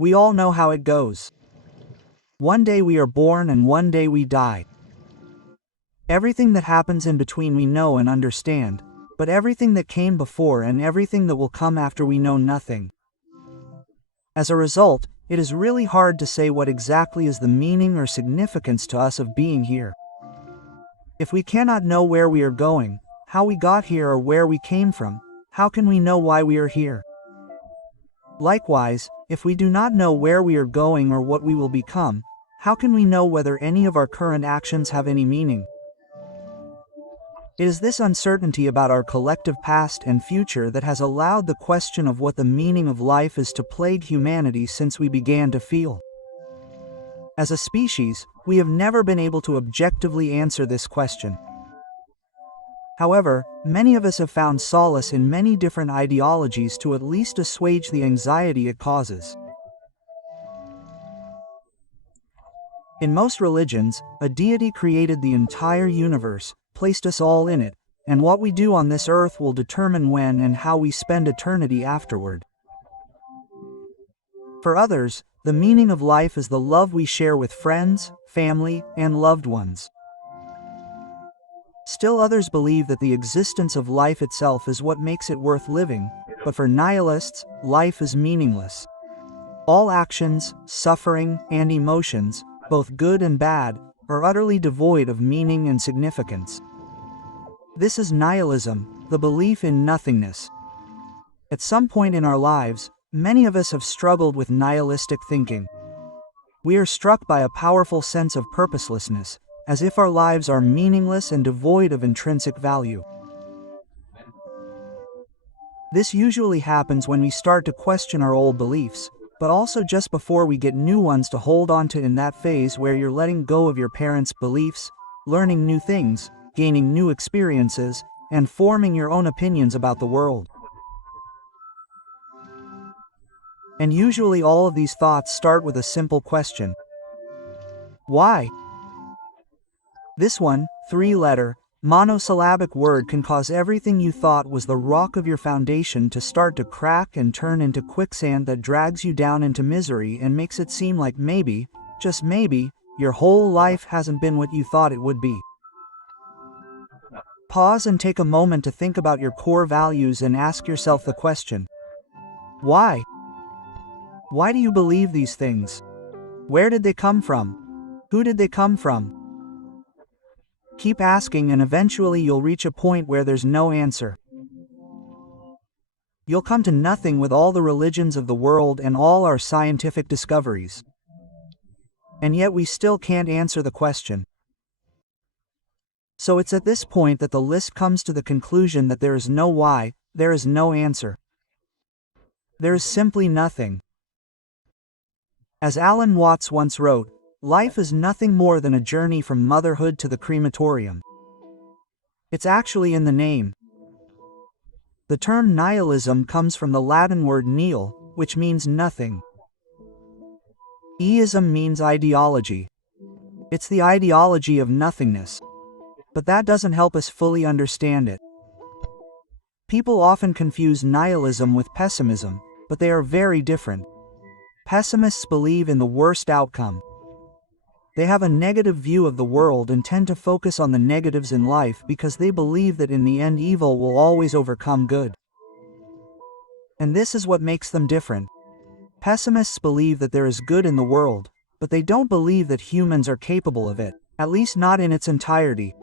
We all know how it goes. One day we are born and one day we die. Everything that happens in between we know and understand, but everything that came before and everything that will come after we know nothing. As a result, it is really hard to say what exactly is the meaning or significance to us of being here. If we cannot know where we are going, how we got here or where we came from, how can we know why we are here? Likewise, if we do not know where we are going or what we will become, how can we know whether any of our current actions have any meaning? It is this uncertainty about our collective past and future that has allowed the question of what the meaning of life is to plague humanity since we began to feel. As a species, we have never been able to objectively answer this question. However, many of us have found solace in many different ideologies to at least assuage the anxiety it causes. In most religions, a deity created the entire universe, placed us all in it, and what we do on this earth will determine when and how we spend eternity afterward. For others, the meaning of life is the love we share with friends, family, and loved ones. Still others believe that the existence of life itself is what makes it worth living, but for nihilists, life is meaningless. All actions, suffering, and emotions, both good and bad, are utterly devoid of meaning and significance. This is nihilism, the belief in nothingness. At some point in our lives, many of us have struggled with nihilistic thinking. We are struck by a powerful sense of purposelessness, as if our lives are meaningless and devoid of intrinsic value. This usually happens when we start to question our old beliefs, but also just before we get new ones to hold on to in that phase where you're letting go of your parents' beliefs, learning new things, gaining new experiences, and forming your own opinions about the world. And usually all of these thoughts start with a simple question. Why? This one, three-letter, monosyllabic word can cause everything you thought was the rock of your foundation to start to crack and turn into quicksand that drags you down into misery and makes it seem like maybe, just maybe, your whole life hasn't been what you thought it would be. Pause and take a moment to think about your core values and ask yourself the question. Why? Why do you believe these things? Where did they come from? Who did they come from? Keep asking and eventually you'll reach a point where there's no answer. You'll come to nothing with all the religions of the world and all our scientific discoveries. And yet we still can't answer the question. So it's at this point that the list comes to the conclusion that there is no why, there is no answer. There is simply nothing. As Alan Watts once wrote, life is nothing more than a journey from motherhood to the crematorium. It's actually in the name. The term nihilism comes from the Latin word nihil, which means nothing. Ism means ideology. It's the ideology of nothingness. But that doesn't help us fully understand it. People often confuse nihilism with pessimism, but they are very different. Pessimists believe in the worst outcome. They have a negative view of the world and tend to focus on the negatives in life because they believe that in the end evil will always overcome good. And this is what makes them different. Pessimists believe that there is good in the world, but they don't believe that humans are capable of it, at least not in its entirety.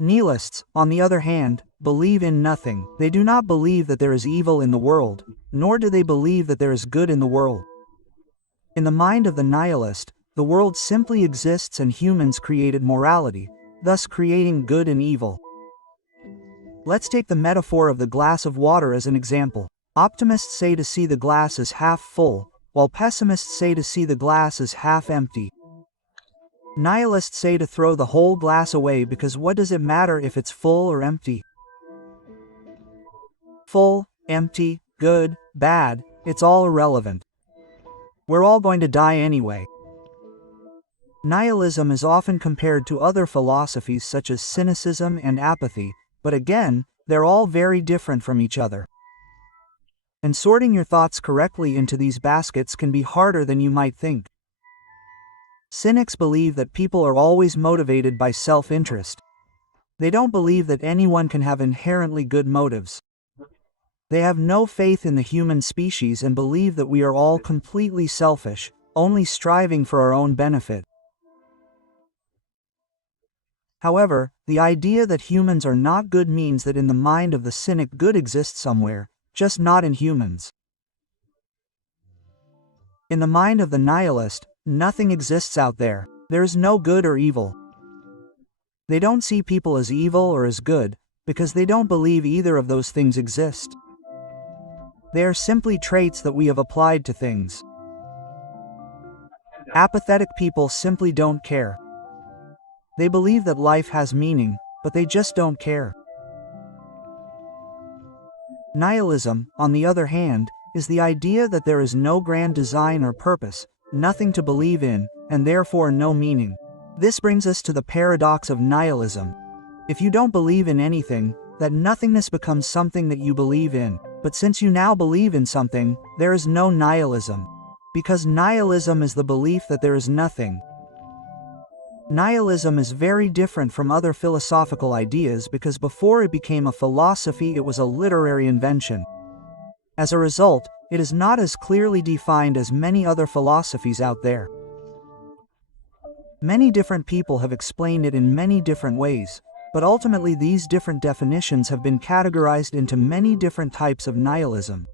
Nihilists, on the other hand, believe in nothing. They do not believe that there is evil in the world, nor do they believe that there is good in the world. In the mind of the nihilist, the world simply exists and humans created morality, thus creating good and evil. Let's take the metaphor of the glass of water as an example. Optimists say to see the glass as half full, while pessimists say to see the glass as half empty. Nihilists say to throw the whole glass away because what does it matter if it's full or empty? Full, empty, good, bad, it's all irrelevant. We're all going to die anyway. Nihilism is often compared to other philosophies such as cynicism and apathy, but again, they're all very different from each other. And sorting your thoughts correctly into these baskets can be harder than you might think. Cynics believe that people are always motivated by self-interest. They don't believe that anyone can have inherently good motives. They have no faith in the human species and believe that we are all completely selfish, only striving for our own benefit. However, the idea that humans are not good means that in the mind of the cynic good exists somewhere, just not in humans. In the mind of the nihilist, nothing exists out there. There is no good or evil. They don't see people as evil or as good, because they don't believe either of those things exist. They are simply traits that we have applied to things. Apathetic people simply don't care. They believe that life has meaning, but they just don't care. Nihilism, on the other hand, is the idea that there is no grand design or purpose, nothing to believe in, and therefore no meaning. This brings us to the paradox of nihilism. If you don't believe in anything, that nothingness becomes something that you believe in. But since you now believe in something, there is no nihilism. Because nihilism is the belief that there is nothing. Nihilism is very different from other philosophical ideas because before it became a philosophy it was a literary invention. As a result, it is not as clearly defined as many other philosophies out there. Many different people have explained it in many different ways, but ultimately these different definitions have been categorized into many different types of nihilism.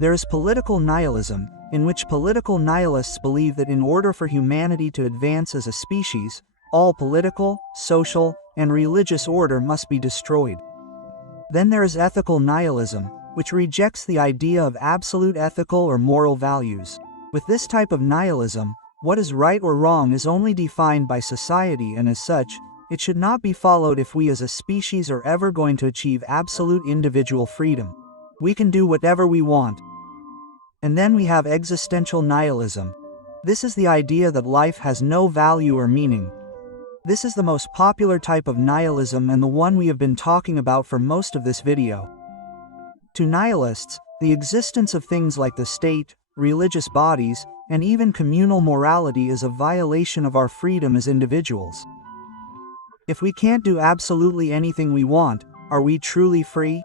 There is political nihilism, in which political nihilists believe that in order for humanity to advance as a species, all political, social, and religious order must be destroyed. Then there is ethical nihilism, which rejects the idea of absolute ethical or moral values. With this type of nihilism, what is right or wrong is only defined by society, and as such, it should not be followed if we as a species are ever going to achieve absolute individual freedom. We can do whatever we want. And then we have existential nihilism. This is the idea that life has no value or meaning. This is the most popular type of nihilism and the one we have been talking about for most of this video. To nihilists, the existence of things like the state, religious bodies, and even communal morality is a violation of our freedom as individuals. If we can't do absolutely anything we want, are we truly free?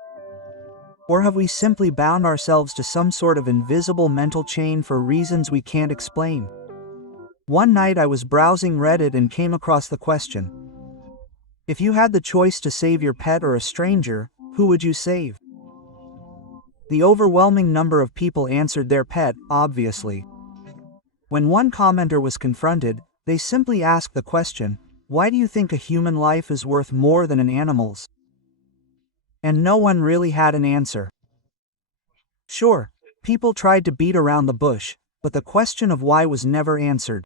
Or have we simply bound ourselves to some sort of invisible mental chain for reasons we can't explain? One night I was browsing Reddit and came across the question: if you had the choice to save your pet or a stranger, who would you save? The overwhelming number of people answered their pet, obviously. When one commenter was confronted, they simply asked the question, why do you think a human life is worth more than an animal's? And no one really had an answer. Sure, people tried to beat around the bush, but the question of why was never answered.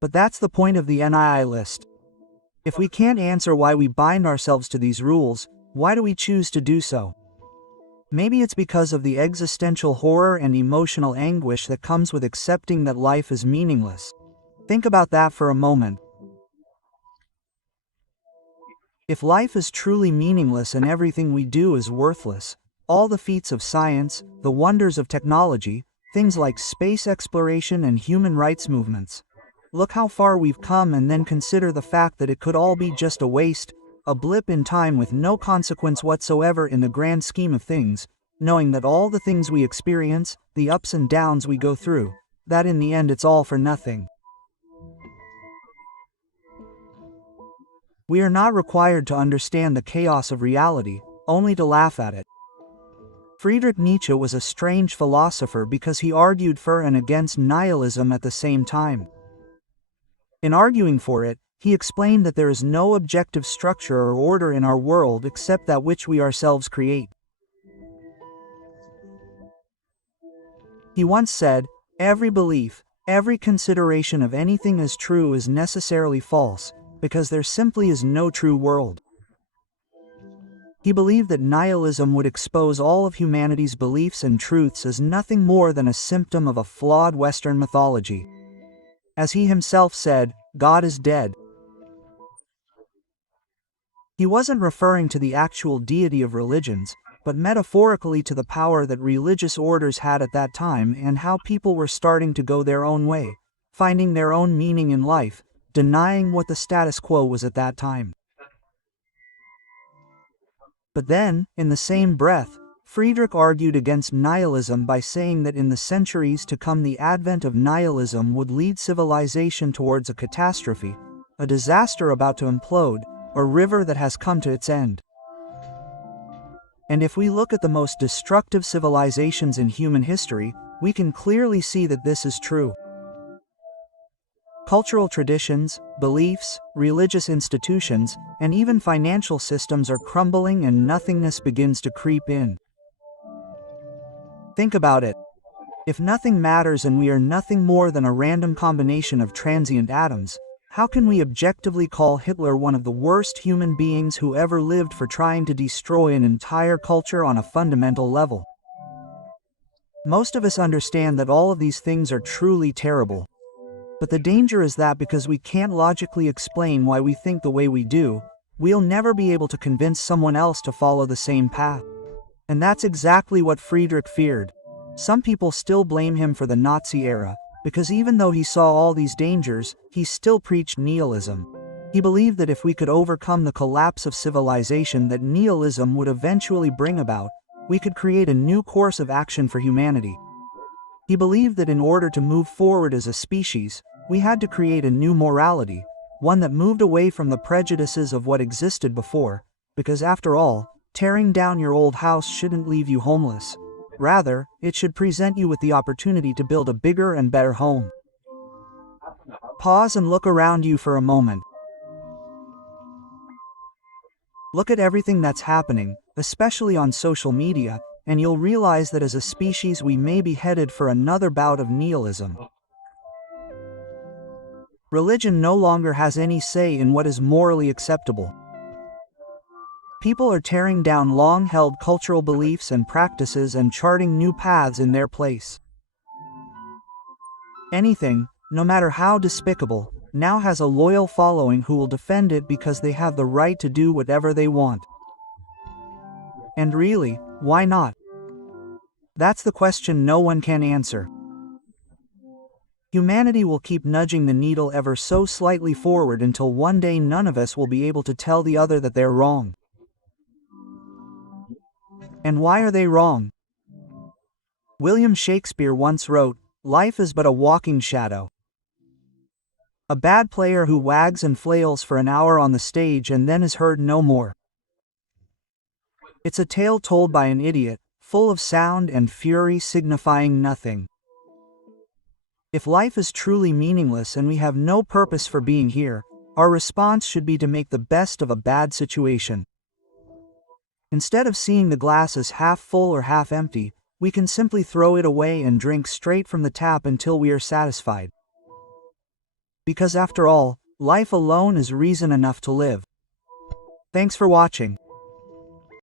But that's the point of the NIHIList. If we can't answer why we bind ourselves to these rules, why do we choose to do so? Maybe it's because of the existential horror and emotional anguish that comes with accepting that life is meaningless. Think about that for a moment. If life is truly meaningless and everything we do is worthless, all the feats of science, the wonders of technology, things like space exploration and human rights movements. Look how far we've come, and then consider the fact that it could all be just a waste, a blip in time with no consequence whatsoever in the grand scheme of things, knowing that all the things we experience, the ups and downs we go through, that in the end it's all for nothing. We are not required to understand the chaos of reality, only to laugh at it. Friedrich Nietzsche was a strange philosopher because he argued for and against nihilism at the same time. In arguing for it, he explained that there is no objective structure or order in our world except that which we ourselves create. He once said, "Every belief, every consideration of anything as true is necessarily false, because there simply is no true world." He believed that nihilism would expose all of humanity's beliefs and truths as nothing more than a symptom of a flawed Western mythology. As he himself said, God is dead. He wasn't referring to the actual deity of religions, but metaphorically to the power that religious orders had at that time and how people were starting to go their own way, finding their own meaning in life, denying what the status quo was at that time. But then, in the same breath, Friedrich argued against nihilism by saying that in the centuries to come the advent of nihilism would lead civilization towards a catastrophe, a disaster about to implode, a river that has come to its end. And if we look at the most destructive civilizations in human history, we can clearly see that this is true. Cultural traditions, beliefs, religious institutions, and even financial systems are crumbling and nothingness begins to creep in. Think about it. If nothing matters and we are nothing more than a random combination of transient atoms, how can we objectively call Hitler one of the worst human beings who ever lived for trying to destroy an entire culture on a fundamental level? Most of us understand that all of these things are truly terrible. But the danger is that because we can't logically explain why we think the way we do, we'll never be able to convince someone else to follow the same path. And that's exactly what Friedrich feared. Some people still blame him for the Nazi era, because even though he saw all these dangers, he still preached nihilism. He believed that if we could overcome the collapse of civilization that nihilism would eventually bring about, we could create a new course of action for humanity. He believed that in order to move forward as a species, we had to create a new morality, one that moved away from the prejudices of what existed before, because after all, tearing down your old house shouldn't leave you homeless. Rather, it should present you with the opportunity to build a bigger and better home. Pause and look around you for a moment. Look at everything that's happening, especially on social media, and you'll realize that as a species we may be headed for another bout of nihilism. Religion no longer has any say in what is morally acceptable. People are tearing down long-held cultural beliefs and practices and charting new paths in their place. Anything, no matter how despicable, now has a loyal following who will defend it because they have the right to do whatever they want. And really, why not? That's the question no one can answer. Humanity will keep nudging the needle ever so slightly forward until one day none of us will be able to tell the other that they're wrong. And why are they wrong? William Shakespeare once wrote, "Life is but a walking shadow." A bad player who wags and flails for an hour on the stage and then is heard no more. It's a tale told by an idiot, full of sound and fury signifying nothing. If life is truly meaningless and we have no purpose for being here, our response should be to make the best of a bad situation. Instead of seeing the glass as half full or half empty, we can simply throw it away and drink straight from the tap until we are satisfied. Because after all, life alone is reason enough to live. Thanks for watching.